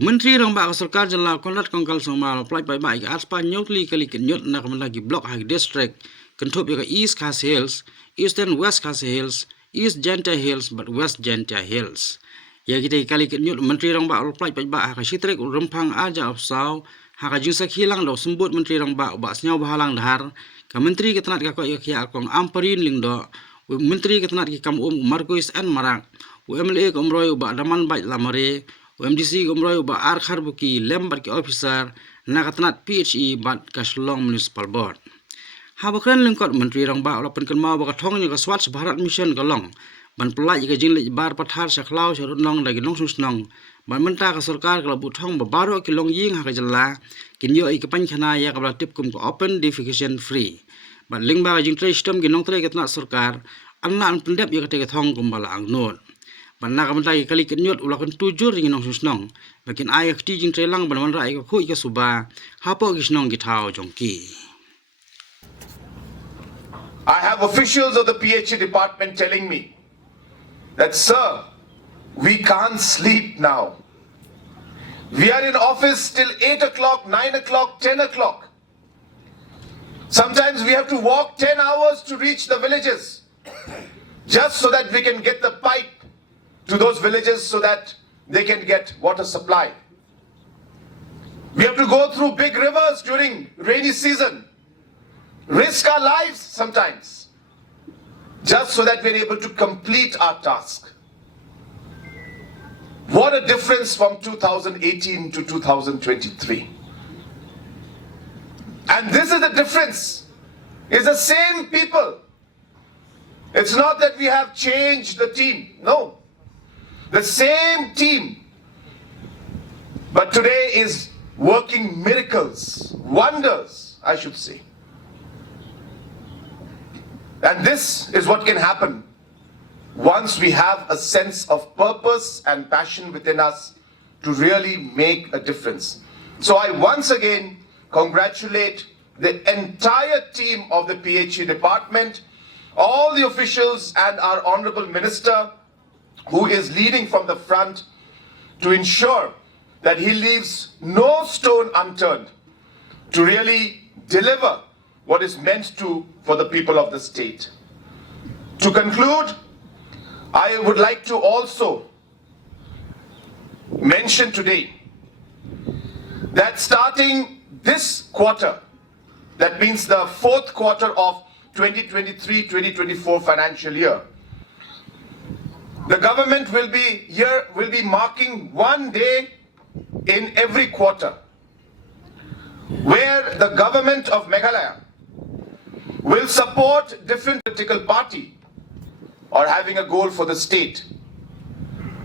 Menteri rong ba Sorkar jala konrat kongkal songmal apply by bike aspa Niut kali Niut nak lagi block hag district kentup ya East Khas Hills, East and West Khas Hills, East Genta Hills but West Genta Hills. Ya kita kali Niut Menteri rong ba apply by bike hag sitrik rempang aja opsau hag jingsak hilang do sembut Menteri rong ba senyau bahalang dahar ka Menteri ketenat ka ko ya kong amparin lingdo Menteri ketenat ki kam Marquis and Marak UMLA komroy ba daman baik lamare UMDC komroy ba arkhar buki lembar ki officer nakatanat PHE bat Kaslong Municipal Board. Habakran lingkot Menteri rong ba olapan kan mau ba thong ka Swachh Bharat Mission kalong ban Pyllait ka jingli bar pathar saklau sarut nong lagi nong susnong ban Bynta ka Sorkar kala buthong ba baro ki long ying ha ka jalla kinyo i ka pankhana ya ka tip kum ko open defecation free ban ling ba jing tre system ki nong tre ka Sorkar anna an pendep ya ka te thong kum bala ang not Banna kamunta kali Niut ulakan tujur ring nong susnong makin ayak ti jing trelang ban man rai ka khoi ka suba hapo gisnong githao jongki. I have officials of the PHE department telling me that, sir, we can't sleep now. We are in office till 8 o'clock, 9 o'clock, 10 o'clock. Sometimes we have to walk 10 hours to reach the villages just so that we can get the pipe to those villages so that they can get water supply. We have to go through big rivers during rainy season, risk our lives sometimes, just so that we're able to complete our task. What a difference from 2018 to 2023. And this is the difference. It's the same people. It's not that we have changed the team. No. The same team, but today is working miracles, wonders, I should say. And this is what can happen once we have a sense of purpose and passion within us to really make a difference. So I once again congratulate the entire team of the PHE department, all the officials and our Honorable Minister, who is leading from the front to ensure that he leaves no stone unturned to really deliver what is meant to for the people of the state. To conclude, I would like to also mention today that starting this quarter, that means the fourth quarter of 2023-2024 financial year, the government will be marking one day in every quarter where the government of Meghalaya will support different political party or having a goal for the state.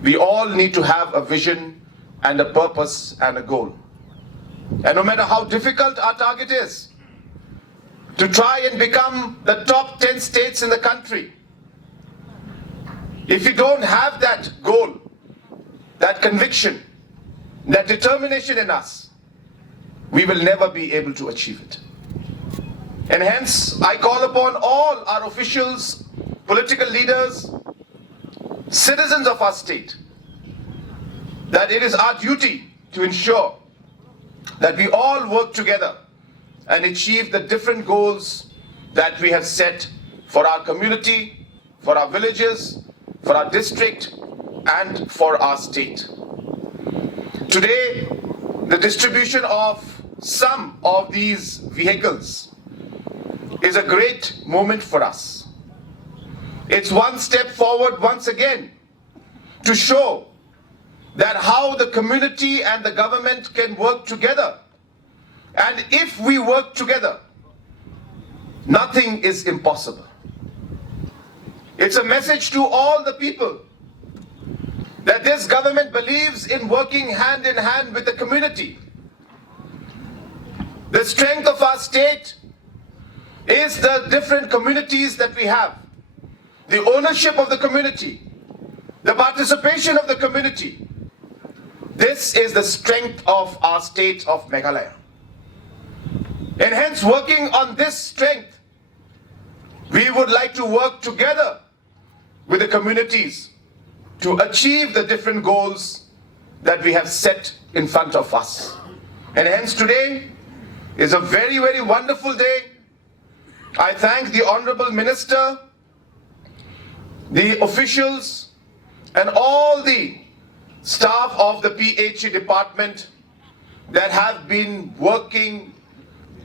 We all need to have a vision and a purpose and a goal. And no matter how difficult our target is, to try and become the top 10 states in the country, if we don't have that goal, that conviction, that determination in us, we will never be able to achieve it. And hence, I call upon all our officials, political leaders, citizens of our state, that it is our duty to ensure that we all work together and achieve the different goals that we have set for our community, for our villages, for our district, and for our state. Today, the distribution of some of these vehicles is a great moment for us. It's one step forward once again to show that how the community and the government can work together. And if we work together, nothing is impossible. It's a message to all the people that this government believes in working hand in hand with the community. The strength of our state is the different communities that we have, the ownership of the community, the participation of the community. This is the strength of our state of Meghalaya. And hence, working on this strength, we would like to work together with the communities to achieve the different goals that we have set in front of us. And hence today is a very, very wonderful day. I thank the Honorable Minister, the officials, and all the staff of the PHE department that have been working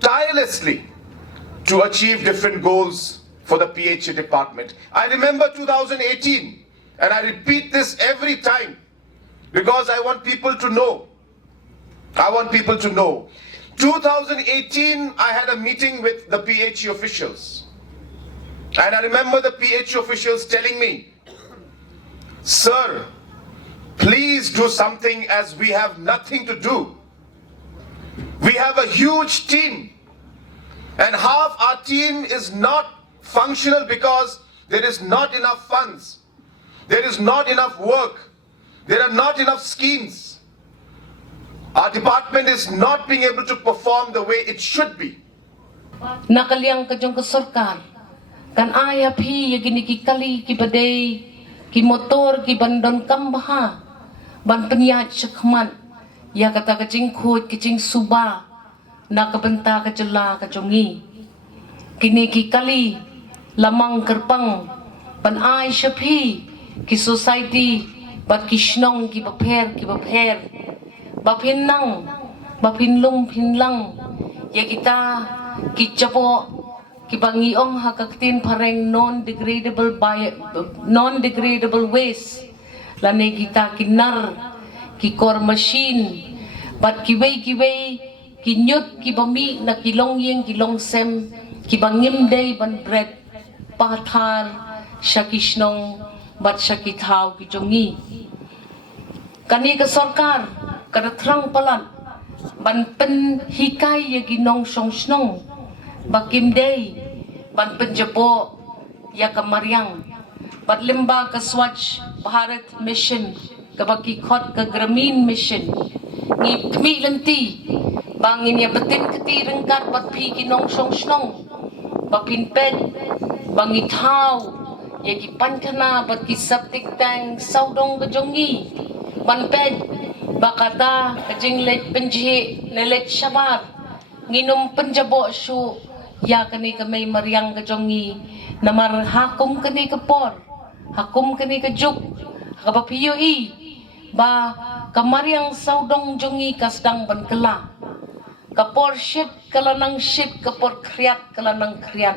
tirelessly to achieve different goals for the PHE department. I remember 2018, and I repeat this every time because I want people to know. 2018, I had a meeting with the PHE officials. And I remember the PHE officials telling me, "Sir, please do something as we have nothing to do. We have a huge team. And half our team is not functional because there is not enough funds. There is not enough work. There are not enough schemes. Our department is not being able to perform the way it should be." Nakaliang kajong ka Sorkar, kan ayap hi yagini ki kali ki badai ki motor ki bandon kambaha ban penyat syakman ya kata kacing khut kacing suba na kabenta kajela kajongi kini ki kali lamang kerpang ban ay syaphi ki society bat kishnong ki bapher bapinang bapinlung pinlang ya kita ki chapo ki bangiong hakaktin pareng non degradable waste lane kita kinar ki kor machine bat ki wei ki nyut ki bami na ki longyeng ki longsem ki bangim day ban bread pathar shakishnong bat shakithau ki jongi kani ka Sorkar kada thrang palan ban pen hikai ya ginong song bakim day ban penjabo ya kamariang bat limba ka Swachh Bharat mission ka baki khot ka Gramin mission ni pmi lenti bangin ya betin keti rengkat bat phi ginong song bapin ped bangi thau ya ki pankana bat ki septic tank saudong kajongi ban ped bakata kajing let penji nelet shabar nginum penjabo syu ya kani kamay mariang kajongi namar hakum kani kapor hakum kani kajuk kapapiyo ba kamariang saudong jongi kasdang bankela kapor shit kalanang shit kapor kriat kalanang kriat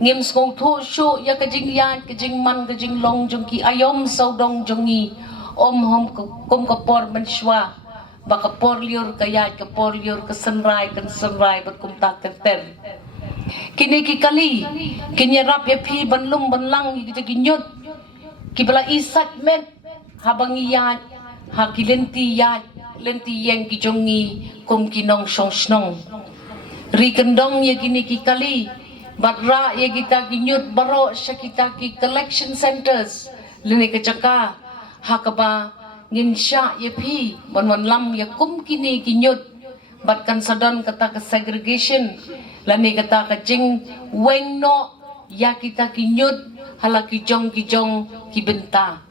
ngim skong thu syu ya kajing man kajing long jongki ayom saudong jongi om hom kum kapor menshwa ba kapor liur kayat kapor liur kesenrai bat kum ta ter kini ki kali kini rap ya phi banlum banlang ki nyut ki bala isat met habang iyat ha ki lenti yang ki jongi kum kinong song ri kendong ya kini ki kali batra ya kita ki nyut baro syakita ki collection centers lene ke jaka hakaba nginsya ya phi wan lam ya kum kini kinyut batkan sadon kata ke segregation lani kata ke jing weng no ya kita kinyut hala kijong ki Bynta